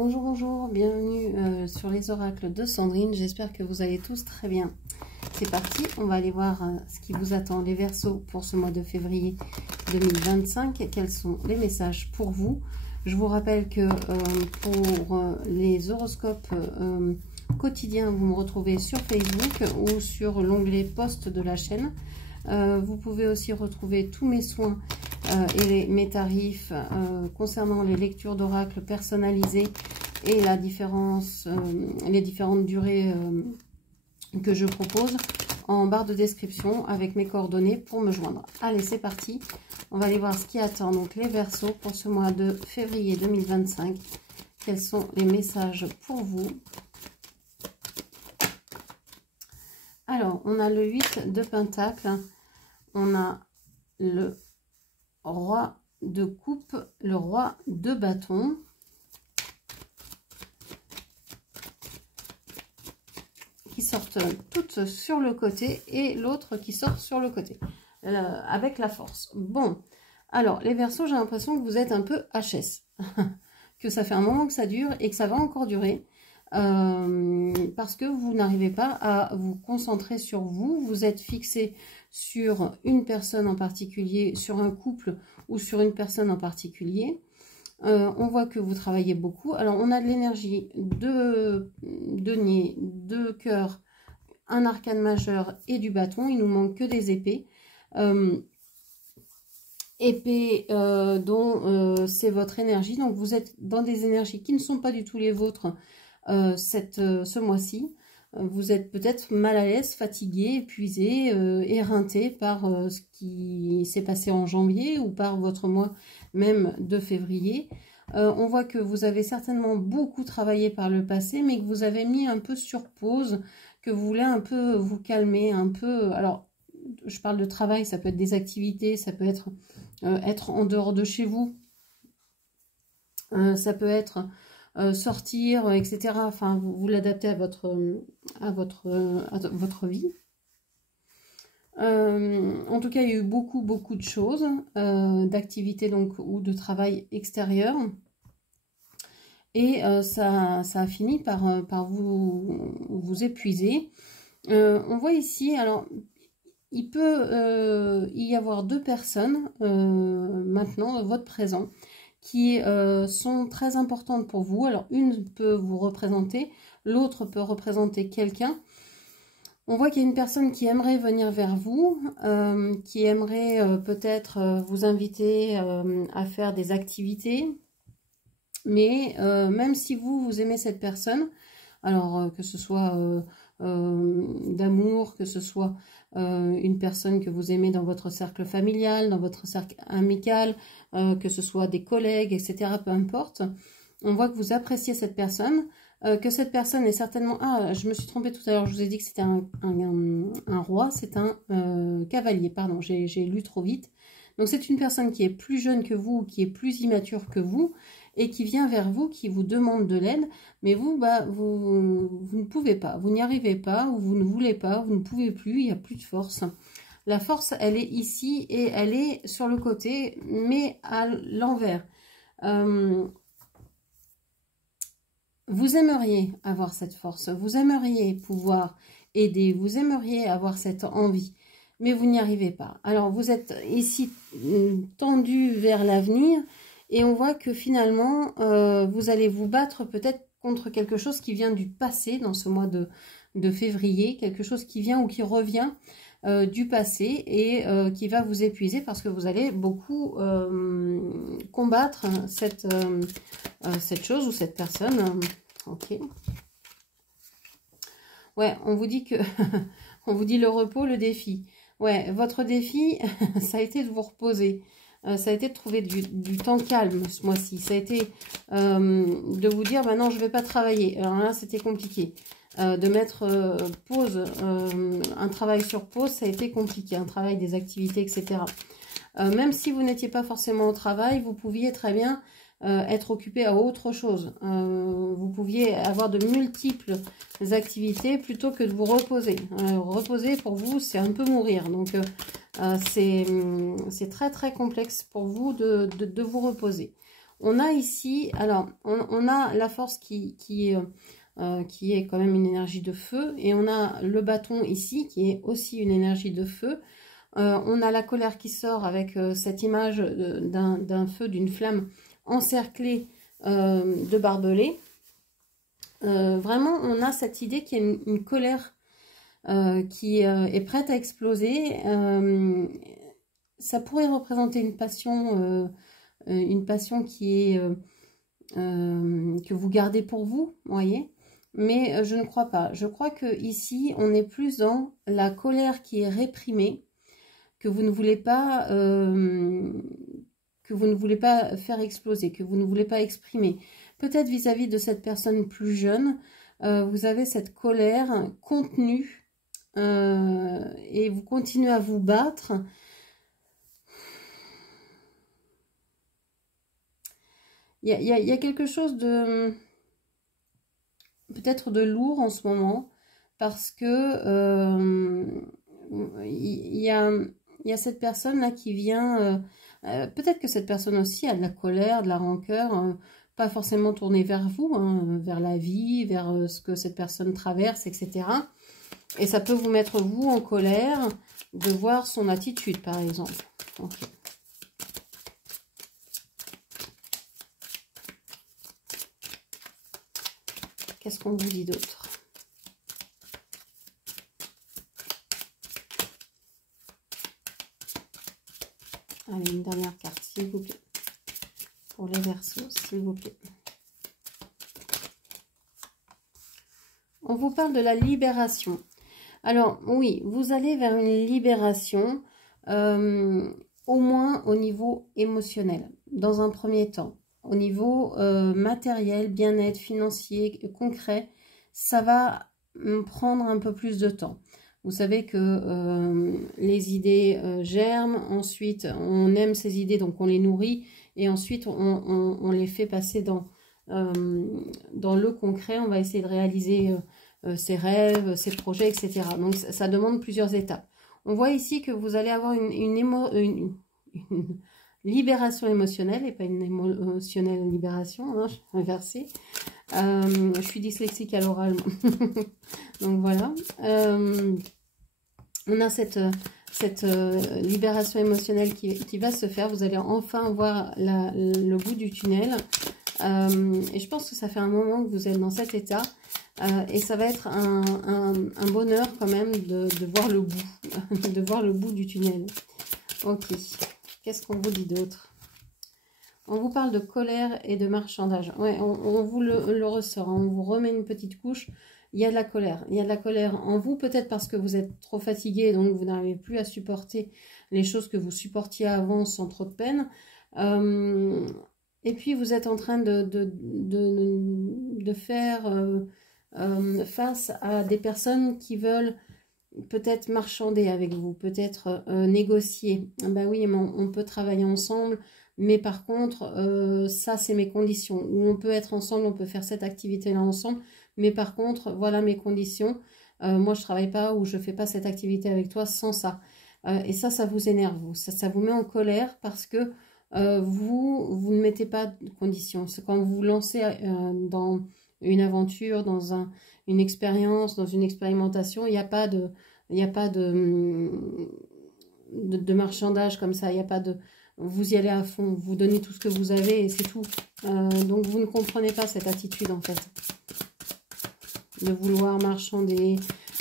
Bonjour, bonjour, bienvenue sur les oracles de Sandrine, j'espère que vous allez tous très bien. C'est parti, on va aller voir ce qui vous attend les Verseaux pour ce mois de février 2025 et quels sont les messages pour vous. Je vous rappelle que pour les horoscopes quotidiens, vous me retrouvez sur Facebook ou sur l'onglet post de la chaîne. Vous pouvez aussi retrouver tous mes soins et mes tarifs concernant les lectures d'oracle personnalisées et la différence, les différentes durées que je propose en barre de description avec mes coordonnées pour me joindre. Allez, c'est parti. On va aller voir ce qui attend donc les Verseaux pour ce mois de février 2025. Quels sont les messages pour vous? Alors, on a le 8 de Pentacles, on a le Roi de coupe, le Roi de bâton, qui sortent toutes sur le côté et l'autre qui sort sur le côté avec la force. Bon, alors les Verseaux, j'ai l'impression que vous êtes un peu HS, que ça fait un moment que ça dure et que ça va encore durer. Parce que vous n'arrivez pas à vous concentrer sur vous, vous êtes fixé sur une personne en particulier, sur un couple ou sur une personne en particulier. On voit que vous travaillez beaucoup. Alors on a de l'énergie de denier, de cœur, un arcane majeur et du bâton. Il nous manque que des épées. Épée dont c'est votre énergie. Donc vous êtes dans des énergies qui ne sont pas du tout les vôtres. Ce mois-ci, vous êtes peut-être mal à l'aise, fatigué, épuisé, éreinté par ce qui s'est passé en janvier ou par votre mois même de février. On voit que vous avez certainement beaucoup travaillé par le passé, mais que vous avez mis un peu sur pause, que vous voulez un peu vous calmer, un peu... Alors, je parle de travail, ça peut être des activités, ça peut être être en dehors de chez vous, ça peut être... sortir, etc. Enfin, vous l'adaptez à votre vie. En tout cas, il y a eu beaucoup de choses, d'activités donc ou de travail extérieur. Et ça a fini par vous épuiser. On voit ici, alors, il peut y avoir deux personnes maintenant, votre présent, qui sont très importantes pour vous. Alors, une peut vous représenter, l'autre peut représenter quelqu'un. On voit qu'il y a une personne qui aimerait venir vers vous, qui aimerait peut-être vous inviter à faire des activités. Mais même si vous aimez cette personne, alors que ce soit d'amour, que ce soit une personne que vous aimez dans votre cercle familial, dans votre cercle amical, que ce soit des collègues, etc., peu importe, on voit que vous appréciez cette personne, que cette personne est certainement... Ah, je me suis trompée tout à l'heure, je vous ai dit que c'était un roi, c'est un cavalier, pardon, j'ai lu trop vite. Donc c'est une personne qui est plus jeune que vous, qui est plus immature que vous, et qui vient vers vous, qui vous demande de l'aide, mais vous, vous ne pouvez pas, vous n'y arrivez pas, ou vous ne voulez pas, vous ne pouvez plus, il n'y a plus de force. La force, elle est ici, et elle est sur le côté, mais à l'envers. Vous aimeriez avoir cette force, vous aimeriez pouvoir aider, vous aimeriez avoir cette envie, mais vous n'y arrivez pas. Alors, vous êtes ici tendu vers l'avenir, et on voit que finalement, vous allez vous battre peut-être contre quelque chose qui vient du passé dans ce mois de février, quelque chose qui vient ou qui revient du passé et qui va vous épuiser parce que vous allez beaucoup combattre cette chose ou cette personne. Ok. Ouais, on vous dit que on vous dit le repos, le défi. Ouais, votre défi, ça a été de vous reposer. Ça a été de trouver du temps calme ce mois-ci. Ça a été de vous dire, bah non, je vais pas travailler. Alors là, c'était compliqué. De mettre pause, un travail sur pause, ça a été compliqué. Un travail, des activités, etc. Même si vous n'étiez pas forcément au travail, vous pouviez très bien être occupé à autre chose. Vous pouviez avoir de multiples activités plutôt que de vous reposer. Reposer, pour vous, c'est un peu mourir. Donc, c'est très complexe pour vous de vous reposer. On a ici, alors, on a la force qui est quand même une énergie de feu. Et on a le bâton ici, qui est aussi une énergie de feu. On a la colère qui sort avec cette image d'un feu, d'une flamme encerclée de barbelés. Vraiment, on a cette idée qu'il y a une colère qui est prête à exploser. Ça pourrait représenter une passion qui est que vous gardez pour vous, voyez. Mais je ne crois pas. Je crois que ici, on est plus dans la colère qui est réprimée, que vous ne voulez pas faire exploser, que vous ne voulez pas exprimer. Peut-être vis-à-vis de cette personne plus jeune, vous avez cette colère contenue et vous continuez à vous battre. Il y a quelque chose de peut-être de lourd en ce moment, parce que il y a cette personne là qui vient, peut-être que cette personne aussi a de la colère, de la rancœur, pas forcément tournée vers vous, hein, vers la vie, vers ce que cette personne traverse, etc. Et ça peut vous mettre vous en colère de voir son attitude, par exemple. Okay. Qu'est-ce qu'on vous dit d'autre? Allez, une dernière carte, s'il vous plaît. Pour les Verseaux, s'il vous plaît. On vous parle de la libération. Alors, oui, vous allez vers une libération, au moins au niveau émotionnel, dans un premier temps. Au niveau matériel, bien-être, financier, concret, ça va prendre un peu plus de temps. Vous savez que les idées germent, ensuite on aime ces idées, donc on les nourrit, et ensuite on les fait passer dans le concret. On va essayer de réaliser ses rêves, ses projets, etc. Donc ça demande plusieurs étapes. On voit ici que vous allez avoir une libération émotionnelle, et pas une émotionnelle libération, hein, je vais inverser. Je suis dyslexique à l'oral, donc voilà. On a cette libération émotionnelle qui va se faire. Vous allez enfin voir le bout du tunnel. Et je pense que ça fait un moment que vous êtes dans cet état. Et ça va être un bonheur quand même de voir le bout, de voir le bout du tunnel. Ok. Qu'est-ce qu'on vous dit d'autre? On vous parle de colère et de marchandage. Ouais, on vous le ressort, on vous remet une petite couche. Il y a de la colère. Il y a de la colère en vous, peut-être parce que vous êtes trop fatigué, donc vous n'arrivez plus à supporter les choses que vous supportiez avant sans trop de peine. Et puis vous êtes en train de faire face à des personnes qui veulent peut-être marchander avec vous, peut-être négocier. Ben oui, on peut travailler ensemble, mais par contre, ça c'est mes conditions. Où on peut être ensemble, on peut faire cette activité-là ensemble, mais par contre, voilà mes conditions. Moi, je travaille pas ou je fais pas cette activité avec toi sans ça. Et ça vous énerve, ça vous met en colère parce que vous ne mettez pas de conditions. C'est quand vous vous lancez dans une aventure, dans une expérience, dans une expérimentation, il n'y a pas de marchandage comme ça, il n'y a pas de... Vous y allez à fond, vous donnez tout ce que vous avez et c'est tout. Donc vous ne comprenez pas cette attitude en fait. De vouloir marchander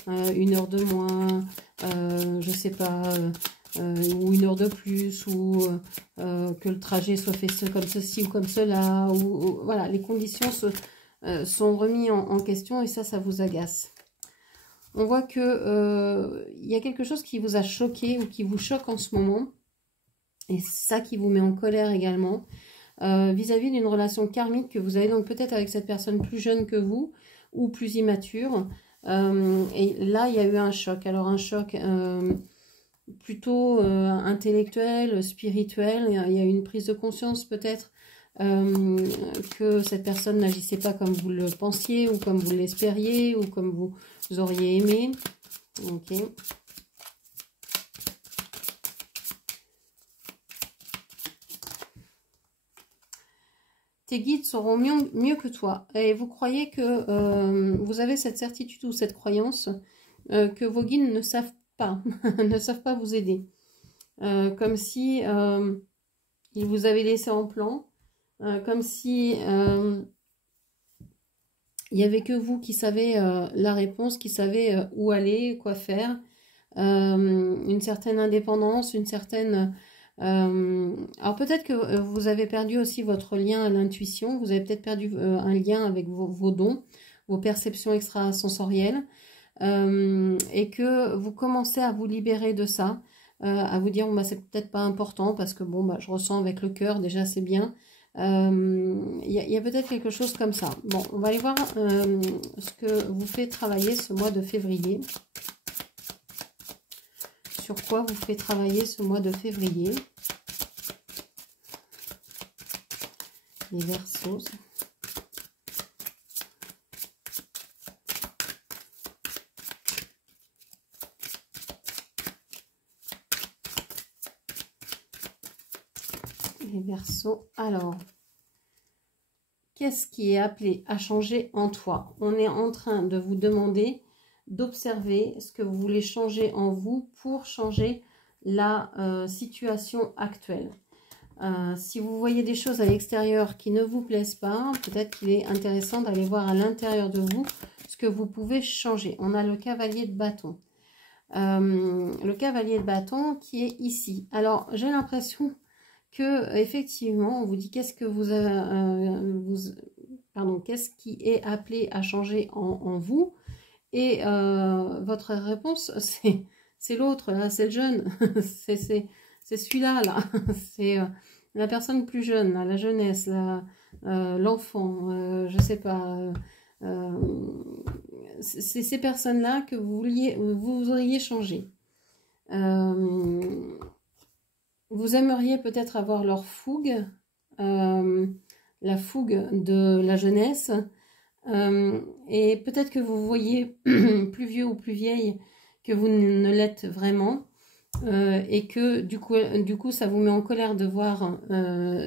une heure de moins, je sais pas, ou une heure de plus, ou que le trajet soit fait comme ceci ou comme cela, ou voilà, les conditions sont remises en question et ça vous agace. On voit que y a quelque chose qui vous a choqué ou qui vous choque en ce moment. Et ça qui vous met en colère également. Vis-à-vis d'une relation karmique que vous avez donc peut-être avec cette personne plus jeune que vous ou plus immature. Et là, il y a eu un choc. Alors un choc plutôt intellectuel, spirituel. Il y a eu une prise de conscience peut-être que cette personne n'agissait pas comme vous le pensiez ou comme vous l'espériez ou comme vous auriez aimé. Ok. tes guides sauront mieux que toi. Et vous croyez que vous avez cette certitude ou cette croyance que vos guides ne savent pas, ne savent pas vous aider. Comme si ils vous avaient laissé en plan, comme si il n'y avait que vous qui savez la réponse, qui savez où aller, quoi faire, une certaine indépendance, une certaine... alors peut-être que vous avez perdu aussi votre lien à l'intuition, vous avez peut-être perdu un lien avec vos dons, vos perceptions extrasensorielles, et que vous commencez à vous libérer de ça, à vous dire, bon, bah, c'est peut-être pas important parce que bon, bah, je ressens avec le cœur, déjà c'est bien. Y a peut-être quelque chose comme ça. Bon, on va aller voir ce que vous fait travailler ce mois de février. Sur quoi vous fait travailler ce mois de février. Les Verseaux. Les Verseaux. Alors, qu'est-ce qui est appelé à changer en toi? On est en train de vous demander d'observer ce que vous voulez changer en vous pour changer la situation actuelle. Si vous voyez des choses à l'extérieur qui ne vous plaisent pas, peut-être qu'il est intéressant d'aller voir à l'intérieur de vous ce que vous pouvez changer. On a le cavalier de bâton. Le cavalier de bâton qui est ici. Alors, j'ai l'impression que effectivement, on vous dit qu'est-ce que qu'est-ce qui est appelé à changer en vous, et votre réponse c'est l'autre là, c'est le jeune, c'est celui-là là, c'est la personne plus jeune, là, la jeunesse, l'enfant, je sais pas, c'est ces personnes-là que vous auriez changé. Vous aimeriez peut-être avoir leur fougue, la fougue de la jeunesse, et peut-être que vous voyez plus vieux ou plus vieille que vous ne l'êtes vraiment, et que du coup ça vous met en colère de voir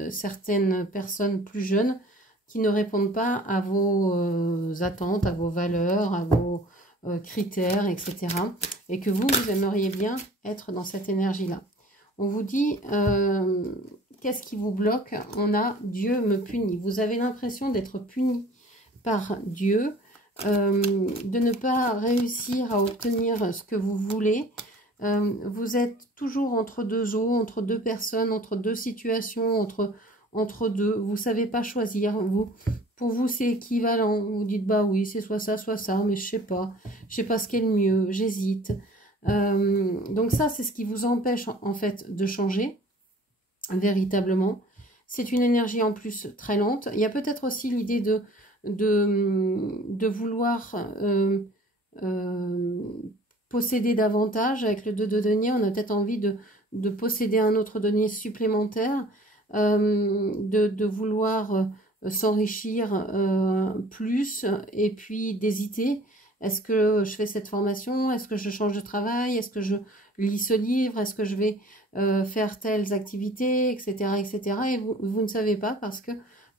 certaines personnes plus jeunes qui ne répondent pas à vos attentes, à vos valeurs, à vos critères, etc. Et que vous aimeriez bien être dans cette énergie-là. On vous dit, qu'est-ce qui vous bloque? On a Dieu me punit. Vous avez l'impression d'être puni par Dieu, de ne pas réussir à obtenir ce que vous voulez. Vous êtes toujours entre deux eaux, entre deux personnes, entre deux situations, entre deux. Vous ne savez pas choisir. Pour vous, c'est équivalent. Vous dites, bah oui, c'est soit ça, mais je sais pas ce qui est le mieux, j'hésite. Donc ça, c'est ce qui vous empêche en fait de changer véritablement. C'est une énergie en plus très lente. Il y a peut-être aussi l'idée de vouloir posséder davantage. Avec le 2 de denier, on a peut-être envie de posséder un autre denier supplémentaire, de vouloir s'enrichir plus, et puis d'hésiter. Est-ce que je fais cette formation? Est-ce que je change de travail? Est-ce que je lis ce livre? Est-ce que je vais faire telles activités, etc., etc. Et vous ne savez pas parce que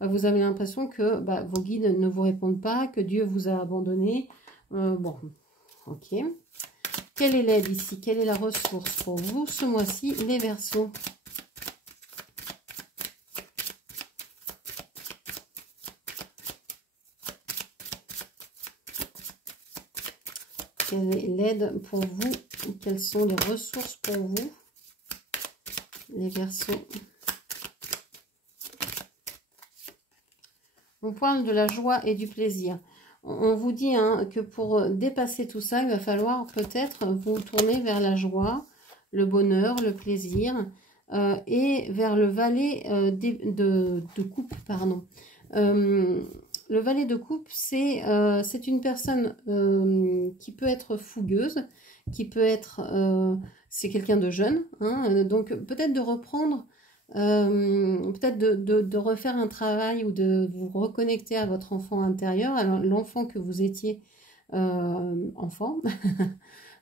vous avez l'impression que vos guides ne vous répondent pas, que Dieu vous a abandonné. Bon, ok. Quelle est l'aide ici? Quelle est la ressource pour vous ce mois-ci, les Verseaux? Quelle est l'aide pour vous? Quelles sont les ressources pour vous, les Verseaux? On parle de la joie et du plaisir. On vous dit que pour dépasser tout ça, il va falloir peut-être vous tourner vers la joie, le bonheur, le plaisir, et vers le valet de coupe, pardon. Le valet de coupe, c'est une personne qui peut être fougueuse, qui peut être... c'est quelqu'un de jeune, donc peut-être de reprendre, peut-être de refaire un travail ou de vous reconnecter à votre enfant intérieur, alors l'enfant que vous étiez enfant,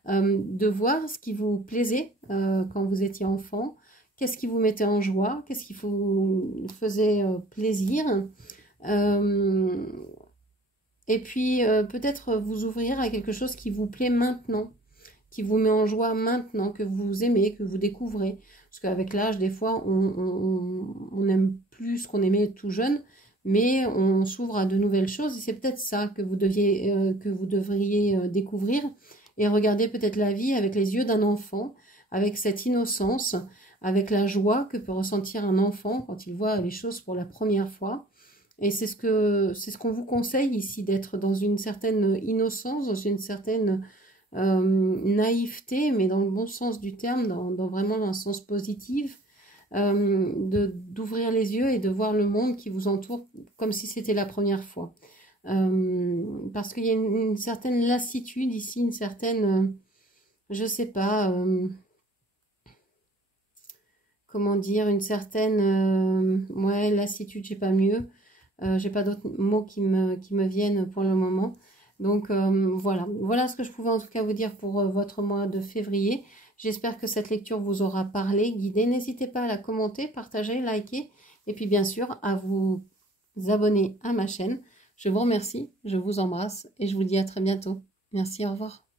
de voir ce qui vous plaisait quand vous étiez enfant, Qu'est-ce qui vous mettait en joie? Qu'est-ce qui vous faisait plaisir? Et puis, peut-être vous ouvrir à quelque chose qui vous plaît maintenant, qui vous met en joie maintenant, que vous aimez, que vous découvrez. Parce qu'avec l'âge, des fois, on n'aime plus ce qu'on aimait tout jeune, mais on s'ouvre à de nouvelles choses. Et c'est peut-être ça que vous devriez découvrir et regarder peut-être la vie avec les yeux d'un enfant, avec cette innocence, avec la joie que peut ressentir un enfant quand il voit les choses pour la première fois. Et c'est ce qu'on vous conseille ici, d'être dans une certaine innocence, dans une certaine naïveté, mais dans le bon sens du terme, dans vraiment un sens positif, d'ouvrir les yeux et de voir le monde qui vous entoure comme si c'était la première fois. Parce qu'il y a une certaine lassitude ici, une certaine, je sais pas, comment dire, une certaine, ouais, lassitude, j'ai pas mieux. J'ai pas d'autres mots qui me viennent pour le moment. Donc voilà ce que je pouvais en tout cas vous dire pour votre mois de février. J'espère que cette lecture vous aura parlé, guidé. N'hésitez pas à la commenter, partager, liker et puis bien sûr à vous abonner à ma chaîne. Je vous remercie, je vous embrasse et je vous dis à très bientôt. Merci, au revoir.